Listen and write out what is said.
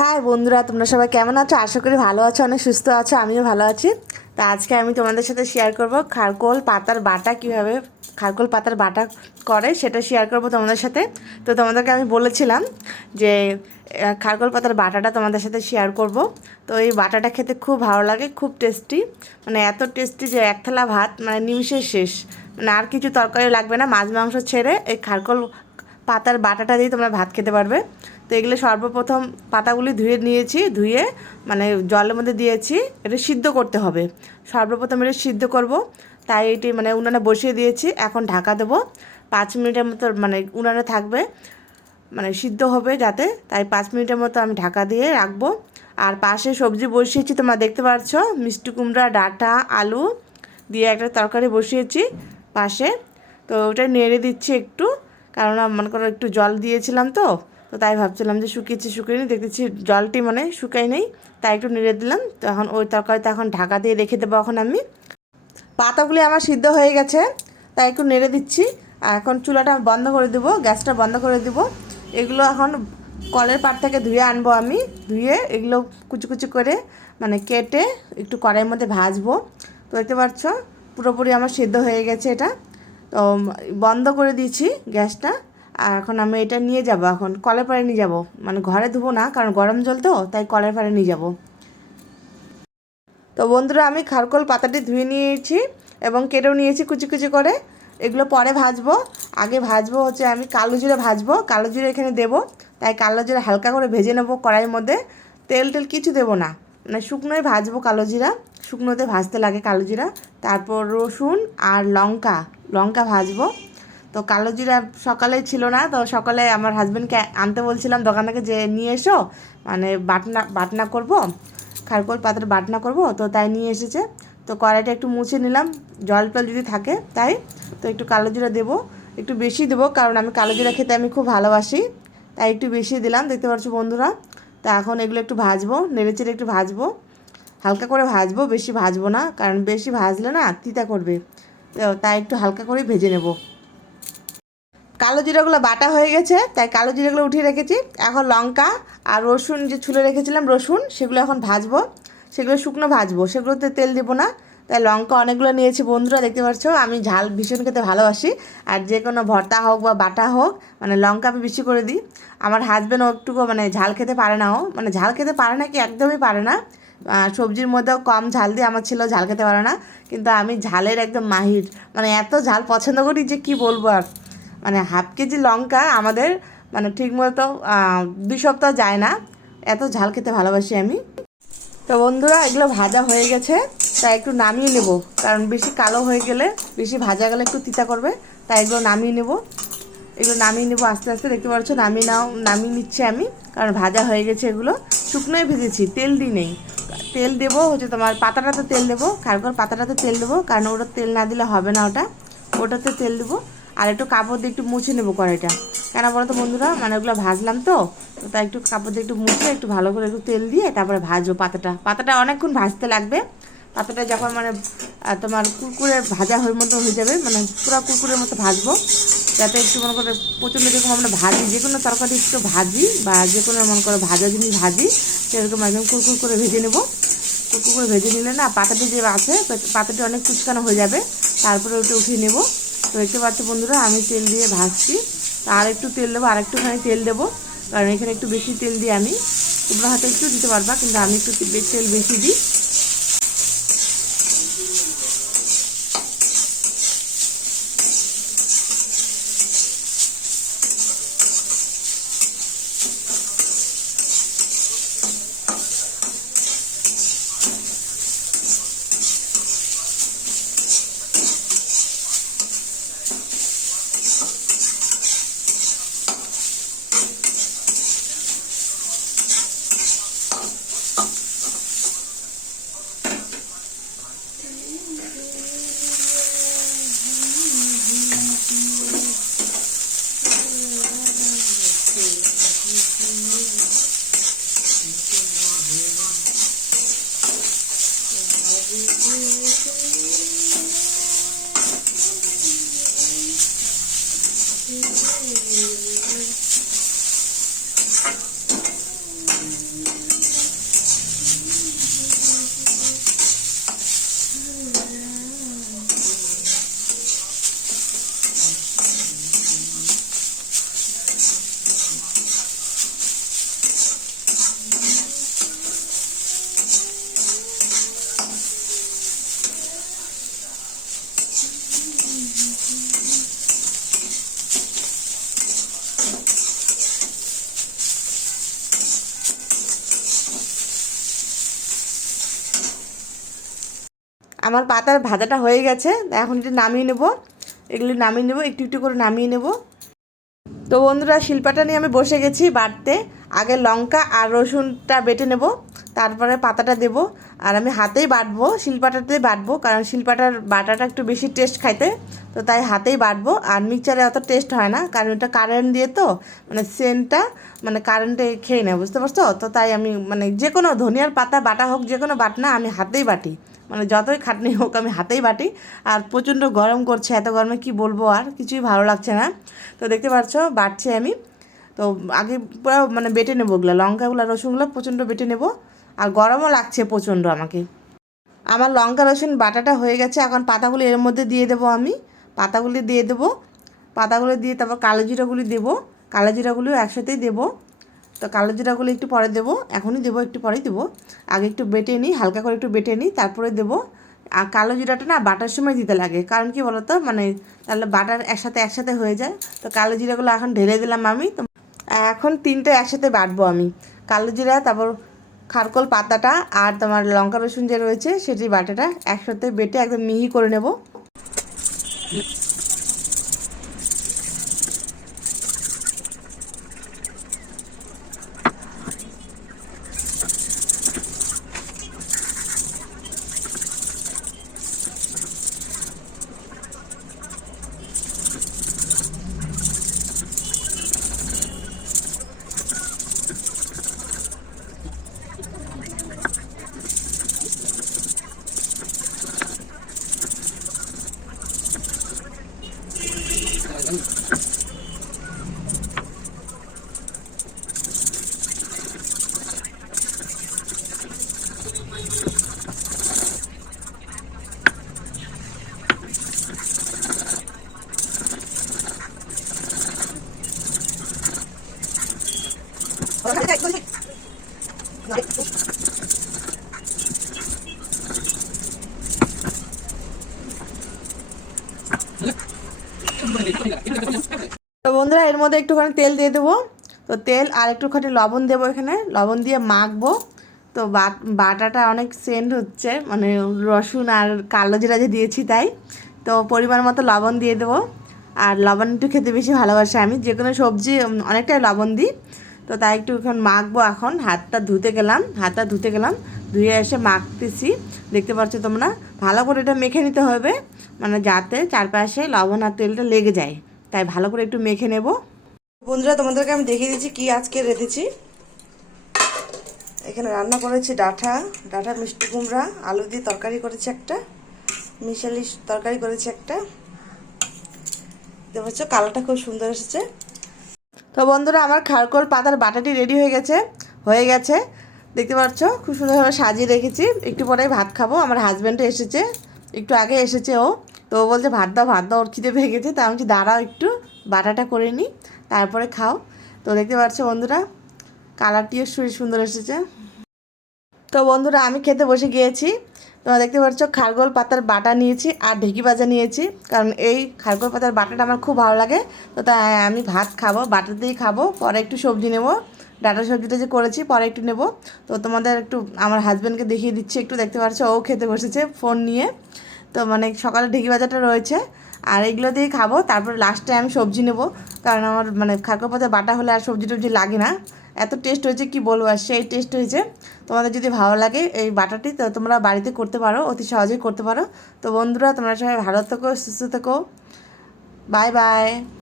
High বন্ধুরা, তোমরা সবাই কেমন আছো? আশা করি ভালো আছো, অনেক সুস্থ আছো। আমিও ভালো আছি। তো আজকে আমি তোমাদের সাথে শেয়ার করব খারকোল পাতার বাটা কীভাবে খারকোল পাতার বাটা করে সেটা শেয়ার করব তোমাদের সাথে। তো তোমাদেরকে আমি বলেছিলাম যে খারকোল পাতার বাটাটা তোমাদের সাথে শেয়ার করব। তো এই বাটাটা খেতে খুব ভালো লাগে, খুব টেস্টি, মানে এত টেস্টি যে এক থালা ভাত মানে নিমিষে শেষ, মানে আর কিছু তরকারি লাগবে না। মাছ মাংস ছেড়ে এই খারকোল পাতার বাটাটা দিয়ে তোমরা ভাত খেতে পারবে। তো এগুলো সর্বপ্রথম পাতাগুলি ধুয়ে নিয়েছি, ধুয়ে মানে জলের মধ্যে দিয়েছি। এটা সিদ্ধ করতে হবে, সর্বপ্রথম এটা সিদ্ধ করব। তাই এটি মানে উনানে বসিয়ে দিয়েছি। এখন ঢাকা দেবো 5 মিনিটের মতো, মানে উনানে থাকবে, মানে সিদ্ধ হবে যাতে। তাই 5 মিনিটের মতো আমি ঢাকা দিয়ে রাখবো। আর পাশে সবজি বসিয়েছি, তোমরা দেখতে পাচ্ছ, মিষ্টি কুমড়া, ডাঁটা, আলু দিয়ে একটা তরকারি বসিয়েছি পাশে। তো ওটা নেড়ে দিচ্ছি একটু, কারণ মনে করো একটু জল দিয়েছিলাম, তো তো তাই ভাবছিলাম যে শুকিয়েনি, দেখতেছি জলটি মানে শুকাই নেই, তাই একটু নেড়ে দিলাম। তো এখন ওই তরকারিতে এখন ঢাকা দিয়ে রেখে দেবো। এখন আমি পাতাগুলি আমার সিদ্ধ হয়ে গেছে, তাই একটু নেড়ে দিচ্ছি। আর এখন চুলাটা বন্ধ করে দেবো, গ্যাসটা বন্ধ করে দেবো। এগুলো এখন কলের পাট থেকে ধুয়ে আনবো আমি। ধুয়ে এগুলো কুচি কুচি করে মানে কেটে একটু কড়াইয়ের মধ্যে ভাজবো। তো দেখতে পাচ্ছ পুরোপুরি আমার সিদ্ধ হয়ে গেছে এটা। তো বন্ধ করে দিয়েছি গ্যাসটা। আর এখন আমি এটা নিয়ে যাব, এখন কলের পাড়ে নিয়ে যাব, মানে ঘরে ধুবো না, কারণ গরম জল তো, তাই কলের পাড়ে নিয়ে যাব। তো বন্ধুরা, আমি খারকোল পাতাটি ধুয়ে নিয়েছি এবং কেটেও নিয়েছি কুচি কুচি করে। এগুলো পরে ভাজবো। আগে ভাজবো হচ্ছে আমি কালো জিরে ভাজবো, কালো জিরে এখানে দেবো। তাই কালো জিরে হালকা করে ভেজে নেবো কড়াইয়ের মধ্যে। তেল কিছু দেবো না, মানে শুকনোই ভাজবো কালো জিরা, শুকনোতে ভাজতে লাগে কালো জিরা। তারপর রসুন আর লঙ্কা লঙ্কা ভাজবো। তো কালো জিরা সকালে ছিল না, তো সকালে আমার হাজব্যান্ডকে আনতে বলছিলাম দোকান থেকে, যে নিয়ে এসো, মানে বাটনা বাটনা করব, খারকোল পাতার বাটনা করব। তো তাই নিয়ে এসেছে। তো কড়াইটা একটু মুছে নিলাম, জল টল যদি থাকে তাই। তো একটু কালো জিরা দেবো, একটু বেশি দেবো, কারণ আমি কালো জিরা খেতে আমি খুব ভালোবাসি, তাই একটু বেশি দিলাম, দেখতে পাচ্ছ বন্ধুরা। তো এখন এগুলো একটু ভাজবো, নেড়েচেড়ে একটু ভাজবো, হালকা করে ভাজবো, বেশি ভাজবো না, কারণ বেশি ভাজলে না তিতা করবে। তো তাই একটু হালকা করে ভেজে নেব। কালো জিরাগুলো বাটা হয়ে গেছে, তাই কালো জিরাগুলো উঠিয়ে রেখেছি। এখন লঙ্কা আর রসুন যে ছুলে রেখেছিলাম, রসুন, সেগুলো এখন ভাজবো। সেগুলো শুকনো ভাজবো, সেগুলোতে তেল দেবো না। তাই লঙ্কা অনেকগুলো নিয়েছি বন্ধুরা, দেখতে পাচ্ছ। আমি ঝাল ভীষণ খেতে ভালোবাসি, আর যে কোনো ভর্তা হোক বা বাটা হোক, মানে লঙ্কা আমি বেশি করে দিই। আমার হাজব্যান্ড একটুকু মানে ঝাল খেতে পারে না, ও মানে ঝাল খেতে পারে না কি, একদমই পারে না। সবজির মধ্যেও কম ঝাল দিয়ে আমার ছেলেও ঝাল খেতে পারে না, কিন্তু আমি ঝালের একদম মাহির, মানে এত ঝাল পছন্দ করি যে কি বলবো আর। মানে হাফ কেজি লঙ্কা আমাদের মানে ঠিকমতো 2 সপ্তাহ যায় না, এত ঝাল খেতে ভালোবাসি আমি। তো বন্ধুরা, এগুলো ভাজা হয়ে গেছে, তাই একটু নামিয়ে নেব, কারণ বেশি কালো হয়ে গেলে, বেশি ভাজা গেলে একটু তিতা করবে। তাই এগুলো নামিয়ে নেব, এগুলো নামিয়ে নেবো আস্তে আস্তে, দেখতে পাচ্ছ নামিয়ে নিচ্ছি আমি, কারণ ভাজা হয়ে গেছে। এগুলো শুকনোই ভেজেছি, তেল দিই নেই। তেল দেবো হচ্ছে তোমার পাতাটাতে তেল দেবো, খারকোল পাতাটাতে তেল দেবো, কারণ ওটা তেল না দিলে হবে না, ওটাতে তেল দেবো। আর একটু কাপড় দিয়ে একটু মুছে নেবো কড়াইটা, কেন বলো তো বন্ধুরা, মানে ওগুলো ভাজলাম তো, তো তাই একটু কাপড় দিয়ে একটু মুছে একটু ভালো করে একটু তেল দিয়ে তারপরে ভাজবো পাতাটা অনেকক্ষণ ভাজতে লাগবে। পাতাটা যখন মানে তোমার কুরকুরে ভাজা হয়ে যাবে, মানে পুরো কুরকুরের মতো ভাজবো, যাতে একটু মনে করে প্রচণ্ড, যেরকম আমরা ভাজি যে কোনো তরকারি একটু ভাজি, বা যে কোনো মনে করো ভাজা জিনিস ভাজি, সেরকম একদম কুরকুর করে ভেজে নেবো। কুরকুর করে ভেজে নিলে না পাতাটি যে আছে, পাতাটি অনেক কুচকানো হয়ে যাবে, তারপরে ওটা উঠিয়ে নেব। তো দেখতে পাচ্ছ বন্ধুরা, আমি তেল দিয়ে ভাজছি। আর একটু তেল দেবো, আর একটুখানি তেল দেবো, কারণ এখানে একটু বেশি তেল দিই আমি। তোমরা হয়তো একটু দিতে পারবা, কিন্তু আমি একটু তেল বেশি দিই। আমার পাতার ভাজাটা হয়ে গেছে, এখন একটু নামিয়ে নেব, এগুলি নামিয়ে নেব, একটু একটু করে নামিয়ে নেব। তো বন্ধুরা শিলপাটা নিয়ে আমি বসে গেছি বাটতে। আগে লঙ্কা আর রসুনটা বেটে নেব, তারপরে পাতাটা দেব। আর আমি হাতেই বাটবো, শিলপাটাতেই বাটবো, কারণ শিলপাটার বাটাটা একটু বেশি টেস্ট খাইতে, তো তাই হাতেই বাটবো। আর মিক্সচারে অত টেস্ট হয় না, কারণ এটা কারেন্ট দিয়ে তো, মানে সেন্টটা মানে কারেন্টে খেয়ে নেয়, বুঝতে পারছো তো। তাই আমি মানে যে কোনো ধনিয়ার পাতা বাটা হোক, যে কোনো বাটনা আমি হাতেই বাটি, মানে যতই খাটনি হোক আমি হাতেই বাটি। আর প্রচণ্ড গরম করছে, এত গরমে কি বলবো, আর কিছুই ভালো লাগছে না। তো দেখতে পাচ্ছ বাটছি আমি। তো আগে পুরো মানে বেটে নেবো ওগুলো, লঙ্কাগুলো রসুনগুলো প্রচণ্ড বেটে নেবো। আর গরমও লাগছে প্রচণ্ড আমাকে। আমার লঙ্কা রসুন বাটাটা হয়ে গেছে, এখন পাতাগুলো এর মধ্যে দিয়ে দেবো আমি। পাতাগুলি দিয়ে দেবো, পাতাগুলো দিয়ে তারপর কালো জিরাগুলি দেবো, কালো জিরাগুলিও একসাথেই দেবো। তো কালো জিরাগুলো একটু পরে দেবো, এখনই দেবো, একটু পরেই দেবো। আগে একটু বেটে নিই, হালকা করে একটু বেটে নিই, তারপরে দেবো। আর কালো জিরাটা না বাটার সময় দিতে লাগে, কারণ কি বলো তো, মানে তাহলে বাটার একসাথে হয়ে যায়। তো কালো জিরাগুলো এখন ঢেলে দিলাম আমি। তো এখন তিনটে একসাথে বাটবো আমি, কালো জিরা, তারপর খারকোল পাতাটা, আর তোমার লঙ্কা রসুন যে রয়েছে সেটি বাটাটা একসাথে বেটে একদম মিহি করে নেব। তো বন্ধুরা এর মধ্যে একটুখানি তেল দিয়ে দেবো। তো তেল আর একটুখানি লবণ দেবো, এখানে লবণ দিয়ে মাখবো। তো বাটাটা অনেক সেন্ট হচ্ছে, মানে রসুন আর কালো জিরা যে দিয়েছি তাই। তো পরিমাণ মতো লবণ দিয়ে দেবো। আর লবণ একটু খেতে বেশি ভালোবাসি আমি, যে কোনো সবজি অনেকটাই লবণ দিই। তো তাই একটু এখন মাখবো। এখন হাতটা ধুতে গেলাম, ধুয়ে এসে মাখতেছি। দেখতে পাচ্ছ তোমরা, ভালো করে এটা মেখে নিতে হবে, মানে যাতে চারপাশে লবণ আর তেলটা লেগে যায়, তাই ভালো করে একটু মেখে নেব। বন্ধুরা তোমাদেরকে আমি দেখিয়ে দিচ্ছি কি আজকে রেঁধেছি। এখানে রান্না করেছি ডাঁটা মিষ্টি কুমড়া আলু দিয়ে তরকারি করেছি, একটা মিশালি তরকারি করেছি একটা। দেখতে পাচ্ছ কালারটা খুব সুন্দর এসেছে। তো বন্ধুরা আমার খারকোল পাতার বাটাটি রেডি হয়ে গেছে। দেখতে পাচ্ছ খুব সুন্দরভাবে সাজিয়ে রেখেছি। একটু পরে ভাত খাবো, আমার হাজব্যান্ডও এসেছে, একটু আগে এসেছে ও। তো ও বলছে ভাত দাও, ওর খিদে পেয়ে গেছে। তা আমি বলছি দাঁড়াও একটু বাটাটা করে নিই, তারপরে খাও। তো দেখতে পাচ্ছ বন্ধুরা কালারটিও সুন্দর এসেছে। তো বন্ধুরা আমি খেতে বসে গিয়েছি। তোমরা দেখতে পাচ্ছ খারকোল পাতার বাটা নিয়েছি আর ঢেঁকি ভাজা নিয়েছি, কারণ এই খারকোল পাতার বাটাটা আমার খুব ভালো লাগে। তো তাই আমি ভাত খাবো, বাটা দিয়েই খাবো, পরে একটু সবজি নেব, ডাঁটা সবজিটা যে করেছি পরে একটু নেব। তো তোমাদের একটু আমার হাজব্যান্ডকে দেখিয়ে দিচ্ছি, একটু দেখতে পাচ্ছ ও খেতে বসেছে ফোন নিয়ে। তো মানে সকালে ঢেঁকি ভাজাটা রয়েছে, আর এগুলো দিয়েই খাবো। তারপরে লাস্টে আমি সবজি নেব, কারণ আমার মানে খারকোল পাতার বাটা হলে আর সবজি টবজি লাগে না। এত টেস্ট হয়েছে কি বলবো, আর সেই টেস্ট হয়েছে। তোমাদের যদি ভালো লাগে এই বাটাটি, তো তোমরা বাড়িতে করতে পারো, অতি সহজেই করতে পারো। তো বন্ধুরা তোমরা সবাই ভালো থেকো, সুস্থ থেকো, বাই বাই।